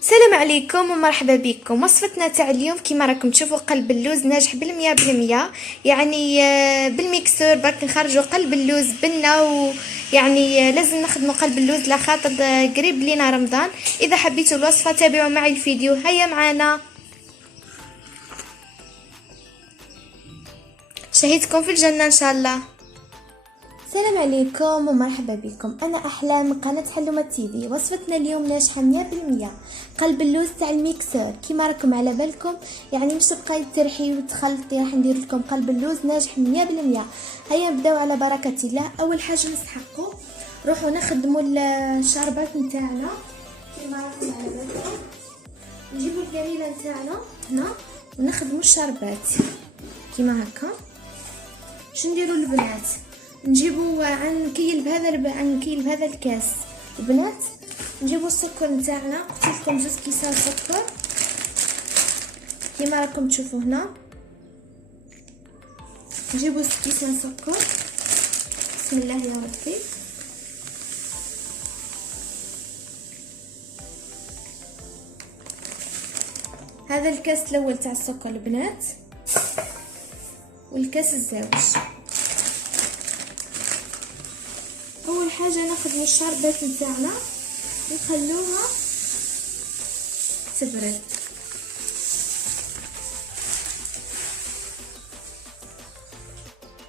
السلام عليكم ومرحبا بكم. وصفتنا تاع اليوم كيما راكم تشوفوا قلب اللوز ناجح بالمية يعني بالميكسور برك نخرجوا قلب اللوز بنا، ويعني لازم نخدموا قلب اللوز لخاطر قريب لينا رمضان. اذا حبيتوا الوصفه تابعوا معي الفيديو، هيا معنا. شهيتكم في الجنه ان شاء الله. السلام عليكم ومرحبا بكم، انا احلام من قناه حلومه تيفي. وصفتنا اليوم ناجحه 100%، قلب اللوز تاع الميكسور. كيما راكم على بالكم يعني مش تبقاي ترحي وتخلطي، راح ندير لكم قلب اللوز ناجح 100%. هيا نبداو على بركه الله. اول حاجه نسحقوا، روحوا نخدموا الشربات نتاعنا كيما راكم على بالكم. نجيبوا القليله نتاعنا هنا ونخدموا الشربات كيما هكا. شو نديروا البنات؟ نجيبوا نكيل بهذا الكاس البنات. نجيبوا السكر نتاعنا، قلت لكم 2 كيسان سكر كيما راكم تشوفوا هنا. نجيبوا 6 كيسان سكر، بسم الله يا ربي. هذا الكاس الاول تاع السكر البنات، والكاس الزاوج. اول حاجه ناخذ الشربات نتاعنا ونخلوها تبرد.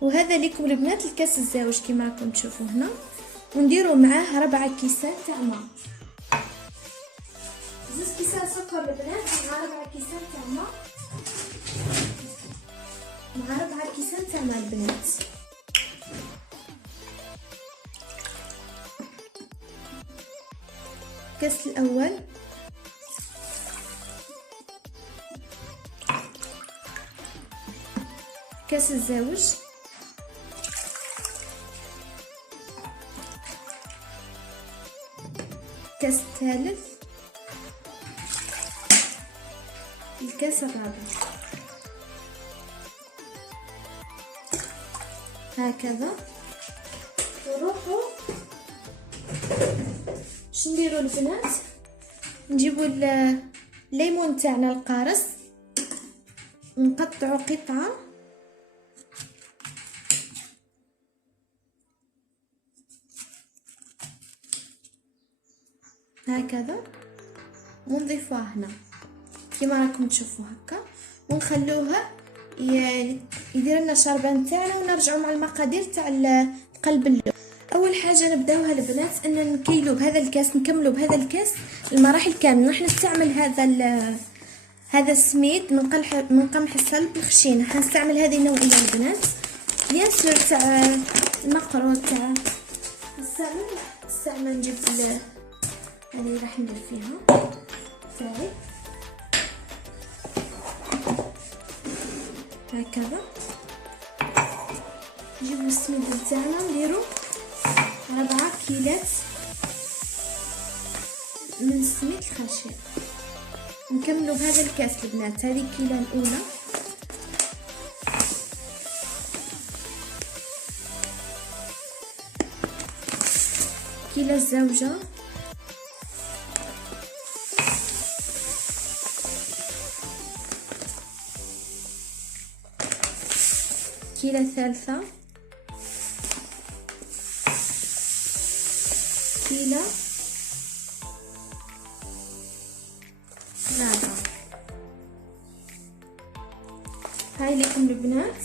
وهذا لكم البنات الكاس الزاوج كيما راكم تشوفوا هنا. ونديروا معاه 4 كيسان تاع ماء، 2 كيسان سكر البنات مع 4 كيسان تاع ماء، مع 4 كيسان تاع ماء البنات. الكاس الاول، كاس الزاوج، الكاس الثالث، الكاس الرابع، هكذا. وروحوا شو نديروا البنات؟ نجيبوا الليمون تاعنا القارص، نقطعوا قطعه هكذا، ونضيفوها هنا كيما راكم تشوفوا هكا، ونخلوها يدير لنا الشربه نتاعنا. ونرجعوا مع المقادير تاع قلب اللوز. اول حاجه نبداوها البنات ان نكيلوا بهذا الكاس، نكملوا بهذا الكاس المراحل كامله. راح نستعمل هذا السميد من قمح السلب الخشين. راح نستعمل هذه النوعيه البنات، بيان سور تاع المقروط تاع نستعمل نجيب هذه راح ندير فيها تاعي هكذا. نجيبوا السميد تاعنا نديرو 4 كيلات من السميد الخشن. نكملوا بهذا الكاس البنات. هذه الكيله الاولى، كيله الزوجه، كيلة ثالثة، كيلة رابعة. هاي لكم البنات.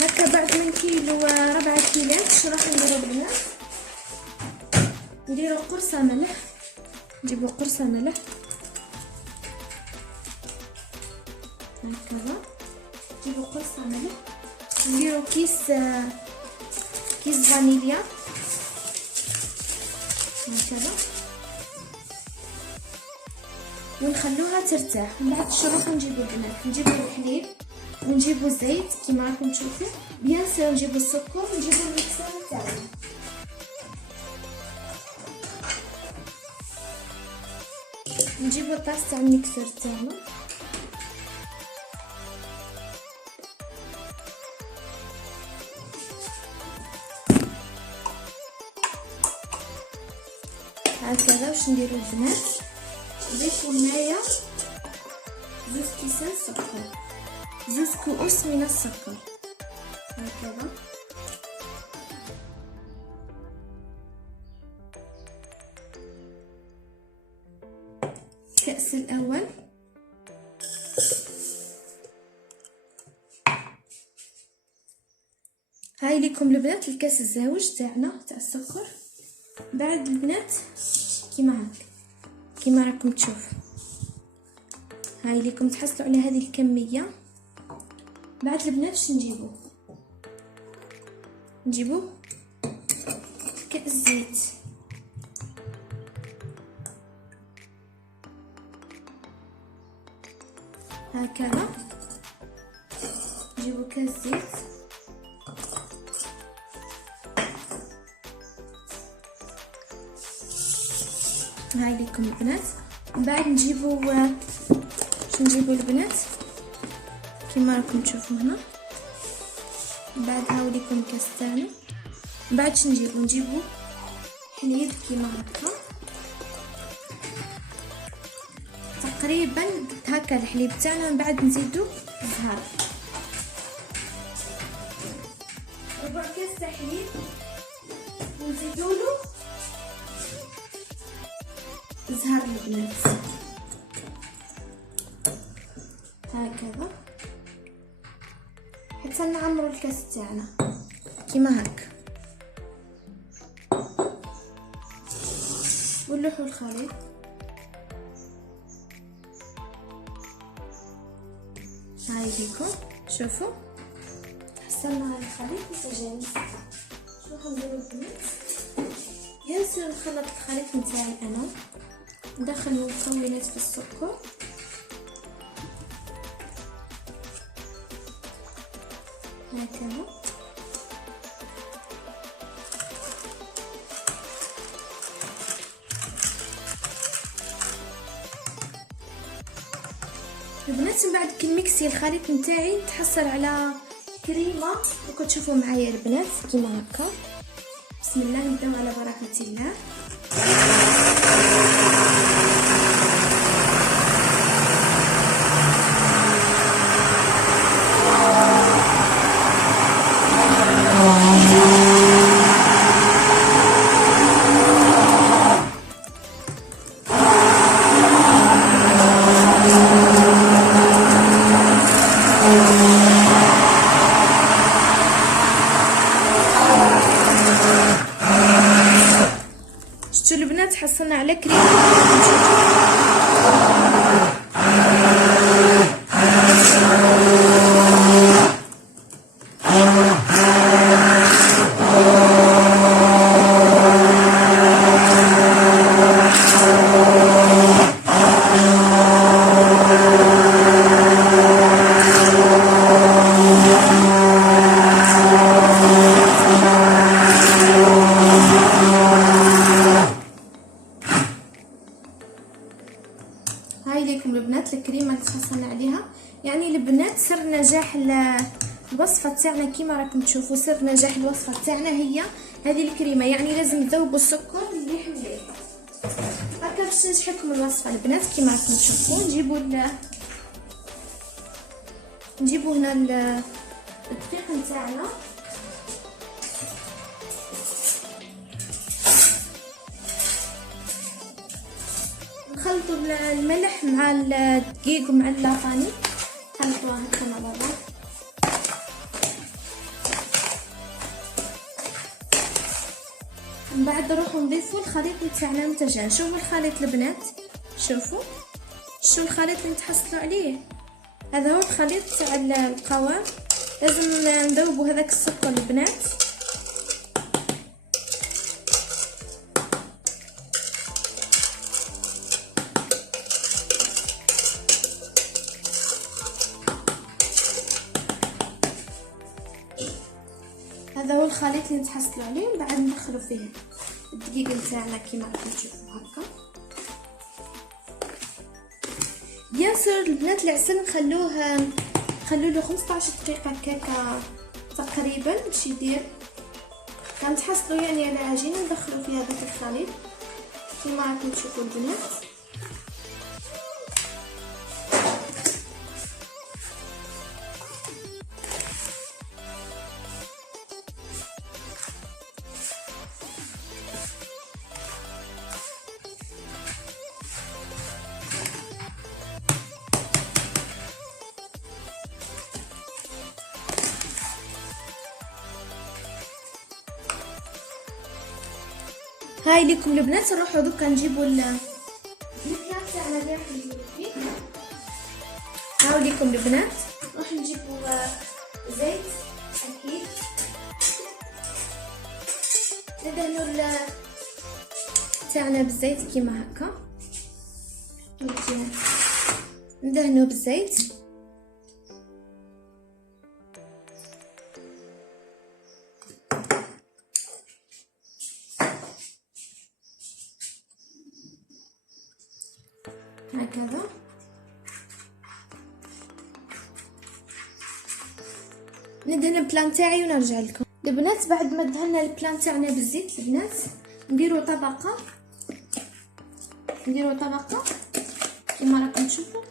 هكا بعد من كيلو وربع كيلات شو راح نديرو البنات؟ نديرو قرصة ملح، نجيبو قرصة ملح هكذا، نجيبو قرصة ملح، نديرو كيس فانيليا هكذا، ونخلوها ترتاح. ومن بعد شو راح نجيبو البنات؟ نجيبو الحليب ونجيبو الزيت كيما راكم تشوفوا، بيان سور نجيبو السكر ونجيبو المكسر تاعنا. نجيبو الطاس تاع المكسر تاعنا، هكذا. واش نديرو البنات؟ نضيفو معايا 2 كيسان سكر، 2 كؤوس من السكر هكذا. الكأس الأول، هاي ليكم البنات الكاس الزاوج تاعنا تاع السكر. بعد البنات كيما هكا كيما راكم تشوفوا، هاي ليكم تحصلوا على هذه الكمية. بعد البنات واش نجيبو كأس زيت هكذا، نجيبو كأس زيت هاي ليكم البنات. بعد نجيبو نجيبو البنات كيما راكم تشوفوا هنا. بعد هاو ليكم كاس تاعنا. بعد نجيبو حليب كيما هكا، تقريبا هكا الحليب تاعنا. من بعد نزيدو زهر، 4 كاس تاع حليب، ونزيدولو زهر البنات هكذا، حتى نعمرو الكاس تاعنا كيما هكا. ونلوحو الخليط هاي ليكم شوفوا، حصلنا هاي الخليط متجانس. شو راح نديرو البنات؟ ياسر نخلط الخليط نتاعي انا، ندخل المكونات في السكر هكذا. البنات من بعد كي نميكسي الخليط نتاعي نتحصل على كريمه وكتشوفوا تشوفوا معايا البنات كيما هكا. بسم الله، نبداو على بركه الله. شفتوا البنات حصلنا على كريمه. هاي ليكم البنات الكريمه اللي تحصلنا عليها. يعني البنات سر نجاح الوصفه تاعنا كيما راكم تشوفوا، سر نجاح الوصفه تاعنا هي هذه الكريمه. يعني لازم نذوبوا السكر مليح مليح هكا باش تنجح لكم الوصفه البنات كيما راكم تشوفوا. نجيبوا نجيبو هنا الدقيق نتاعنا، نخلطوا الملح مع الدقيق ومع اللافاني، نخلطوها هكا مع بعض. من بعد نروحو نضيفو الخليط نتاعنا المتجان. شوفوا الخليط البنات، شوفوا شو الخليط اللي نتحصلوا عليه. هذا هو الخليط تاع القوام. لازم نذوبوا هذاك السكر البنات. هذا هو الخليط اللي نتحصلوا عليه. من بعد ندخلوا فيه الدقيق نتاعنا كيما راكم تشوفوا هكا. بيان سور البنات العسل نخلوله 15 دقيقه هكاكا تقريبا باش يدير. كنتحصلوا يعني على عجينه ندخلوا فيها هذاك الخليط كيما راكم تشوفوا البنات. هاي ليكم البنات. نروحو دوكا نجيبو البلان تاعنا اللي راح نديرو فيه. هاو ليكم البنات. نروح نجيبو زيت اكيد، ندهنو تاعنا بالزيت كيما هكا، ندهنو بالزيت. هكذا ندهن البلان تاعي ونرجع لكم البنات. بعد ما دهنا البلان تاعنا بالزيت البنات نديرو طبقه كما راكم تشوفوا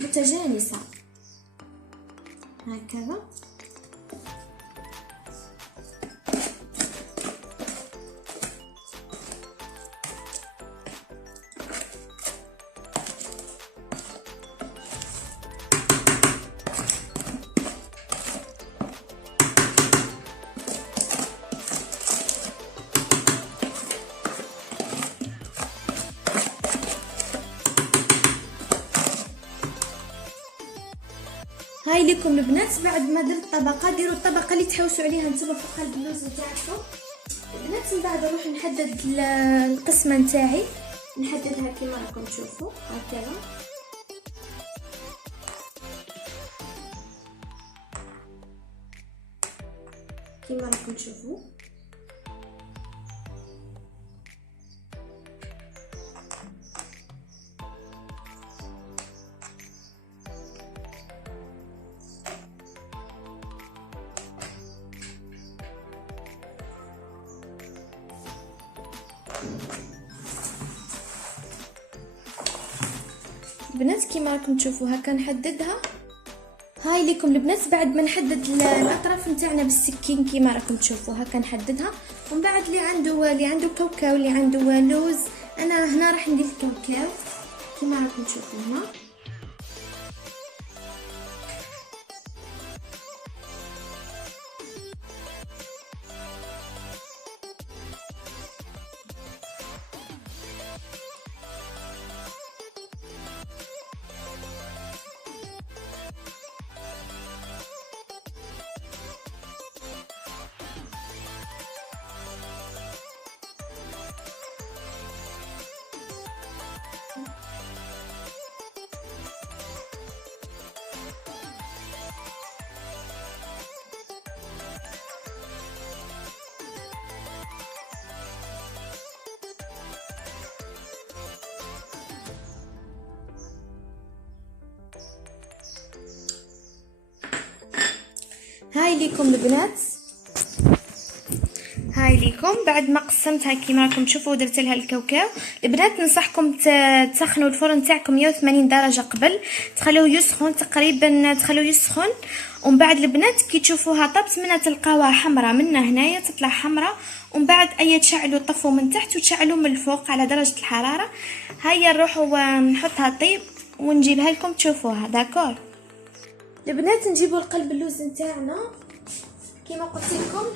متجانسه هكذا. هاي لكم البنات. بعد ما درت الطبقه ديروا الطبقه اللي تحوسوا عليها نتوما في قلب اللوز تاعكم البنات. من بعد نروح نحدد القسمه نتاعي، نحددها كما راكم تشوفوا هكذا. كما راكم تشوفوا البنات. كيما راكم تشوفوا هكا نحددها. هاي ليكم البنات. بعد ما نحدد الاطراف نتاعنا بالسكين كيما راكم تشوفوا هكا نحددها. ومن بعد اللي عنده كاوكاو، اللي عنده لوز، انا هنا راح ندير الكاوكاو كيما راكم تشوفوا هنا. هاي هاي ليكم بعد ما قسمتها كيما راكم تشوفوا ودرت لها الكاوكاو. البنات ننصحكم تسخنوا الفرن تاعكم 180 درجه قبل، تخلوه يسخن تقريبا، تخلوه يسخن. ومن بعد البنات كي تشوفوها طبت منها تلقاوها حمراء، من هنايا تطلع حمراء. ومن بعد تشعلوا طفوا من تحت وتشعلوا من الفوق على درجه الحراره. هيا نروحوا نحطها طيب ونجيبها لكم تشوفوها. داكور البنات، نجيبوا القلب اللوز نتاعنا كيما قلت لكم،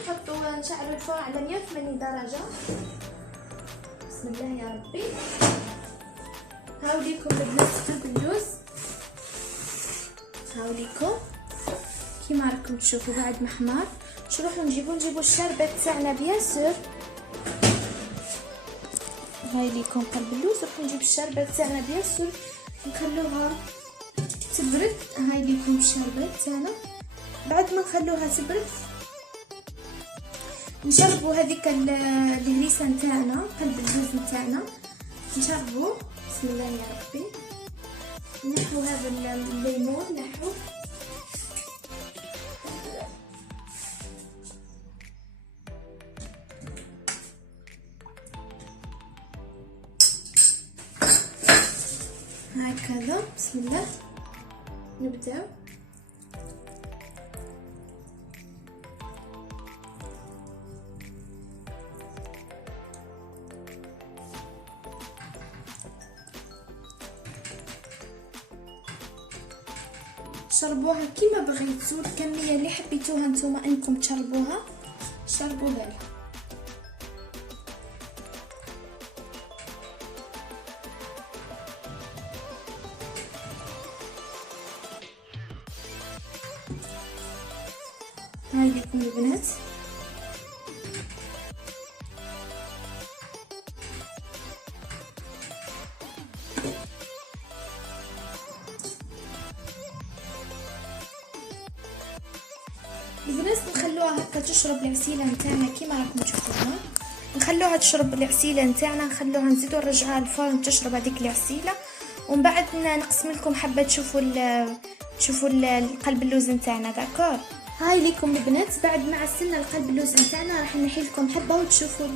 نشعلوا الفرن على 180 درجه. بسم الله يا ربي. هاوليكم البنات قلب اللوز، هاوليكم كيما راكم تشوفوا بعد ما حمار. نروحوا نجيبوا الشربات تاعنا بيان سور. هاي ليكم قلب اللوز، نروحوا نجيب الشربات تاعنا بيان سور نخلوها تبرد. هاي ليكم الشربات تاعنا، بعد ما نخلوها تبرد نشربوا هذيك الهريسه نتاعنا قلب اللوز نتاعنا، نشربوا. بسم الله يا ربي. نحو هذا الليمون، نحو هكذا. بسم الله نبداو. شربوها كيما بغيتو، الكميه اللي حبيتوها نتوما انكم تشربوها شربوها لها. هاي لكم البنات. البنات نخلوها هكا تشرب العسيله نتاعنا كيما راكم تشوفوها، نخلوها تشرب العسيله نتاعنا، نخلوها نزيدو نرجعوها للفرن تشرب هذيك العسيله. ومن بعد نقسم لكم حبه تشوفوا القلب اللوز نتاعنا. داكور هاي ليكم البنات، بعد ما عسلنا القلب اللوز نتاعنا راح نحي لكم حبه وتشوفوا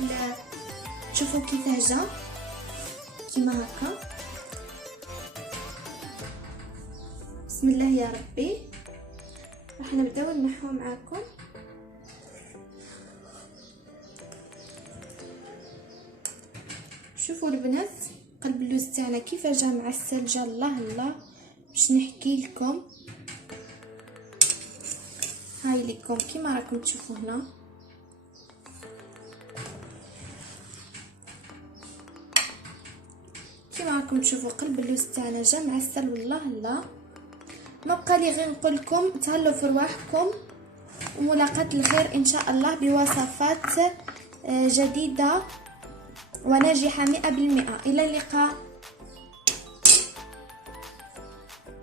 كيفاه جا كيما هكا. بسم الله يا ربي. راح نبداو نحو معاكم. شوفوا البنات قلب اللوز تاعنا كيف جا معسل، جا الله الله باش نحكي لكم. هاي لكم كيما راكم تشوفوا هنا. كيما راكم تشوفوا قلب اللوز تاعنا جا معسل والله الله. ما بقى لي غير نقول لكم تهلاو في رواحكم، وملاقاة الخير ان شاء الله بوصفات جديدة وناجحة 100%. الى اللقاء.